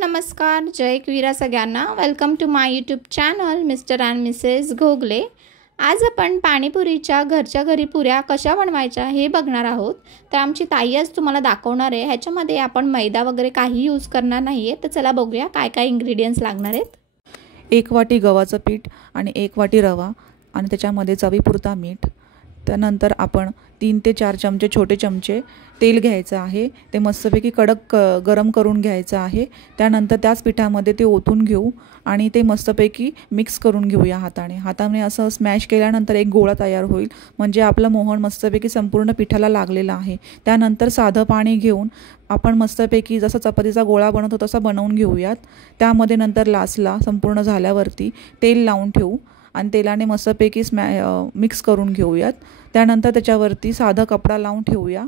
नमस्कार, जय एकवीरा सगळ्यांना. Welcome to my YouTube channel Mr and Mrs Ghogale. आज आपण पाणीपुरीच्या घरच्या घरी पुऱ्या कशा बनवायच्या हे बघणार आहोत. तर आमची ताई आज तुम्हाला दाखवणार आहे. ह्याच्यामध्ये आपण मैदा वगैरे काही यूज करणार नाही आहे. तर चला बघूया काय काय इंग्रेडियंट्स लागणार आहेत. 1 वाटी गव्हाचं पीठ आणि 1 वाटी रवा आणि त्याच्यामध्ये चवीपुरता मीठ. त्यानंतर आपण 3 ते 4 चमचे छोटे चमचे तेल घ्यायचं आहे. ते मस्तपैकी कडक गरम करून घ्यायचं आहे. त्यानंतर त्याच पिठामध्ये ते ओतून घेऊ आणि ते मस्तपैकी मिक्स करून घेऊया हाताने असं स्मॅश केल्यानंतर एक गोळा तयार होईल. म्हणजे आपलं मोहन मस्तपैकी संपूर्ण पिठाला लागलेलं आहे. त्यानंतर साधं पाणी घेऊन आपण मस्तपैकी जसा चपातीचा गोळा बनवतो तसा बनवून घेऊयात. त्यामध्ये नंतर लास्टला संपूर्ण झाल्यावरती तेल लावून ठेवू आणि तेलाने मस्तपैकी मिक्स करून घेऊयात. त्यानंतर त्याच्यावरती साधा कपडा लावून ठेवूया.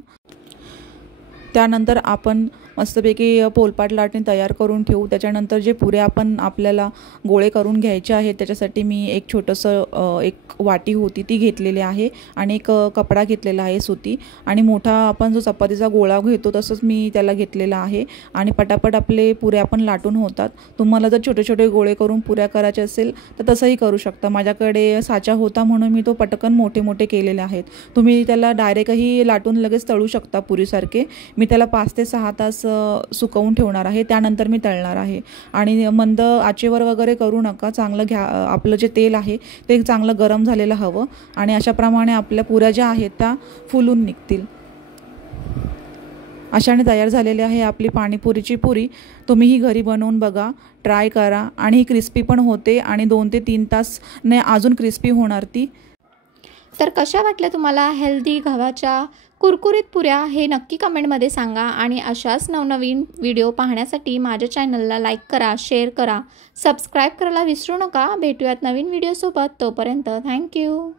त्यानंतर आपण मस्तपैकी पोलपाट लाटणे तयार करून ठेवू. त्याच्यानंतर जे पुऱ्या आपण आपल्याला गोळे करून घ्यायचे आहेत त्याच्यासाठी मी एक छोटंसं एक वाटी होती ती घेतलेली आहे आणि एक कपडा घेतलेला आहे सुती आणि मोठा आपण जो चपातीचा गोळा घेतो तसंच मी त्याला घेतलेला आहे आणि पटापट आपले पुऱ्या पण लाटून होतात. तुम्हाला जर छोटे छोटे गोळे करून पुऱ्या करायचे असेल तर तसंही करू शकता. माझ्याकडे साचा होता म्हणून मी तो पटकन मोठे मोठे केलेले आहेत. तुम्ही त्याला डायरेक्टही लाटून लगेच तळू शकता पुरीसारखे. मी त्याला 5 ते 6 तास सुकवून ठेवणार आहे. त्यानंतर मी तळणार आहे आणि मंद आचेवर वगैरे करू नका. चांगलं घ्या. आपलं जे तेल आहे ते चांगलं गरम झालेलं हवं आणि अशाप्रमाणे आपल्या पुऱ्या ज्या आहेत त्या फुलून निघतील. अशाने तयार झालेली आहे आपली पाणीपुरीची पुरी. तुम्हीही घरी बनवून बघा, ट्राय करा आणि ही क्रिस्पी पण होते आणि 2 ते 3 तासने अजून क्रिस्पी होणार ती. तर कशा वाटल्या तुम्हाला हेल्दी गव्हाच्या कुरकुरीत पुऱ्या हे नक्की कमेंटमध्ये सांगा आणि अशाच नवनवीन व्हिडिओ पाहण्यासाठी माझ्या चॅनलला लाईक करा, शेअर करा, सबस्क्राईब करायला विसरू नका. भेटूयात नवीन व्हिडिओसोबत. तोपर्यंत थँक्यू.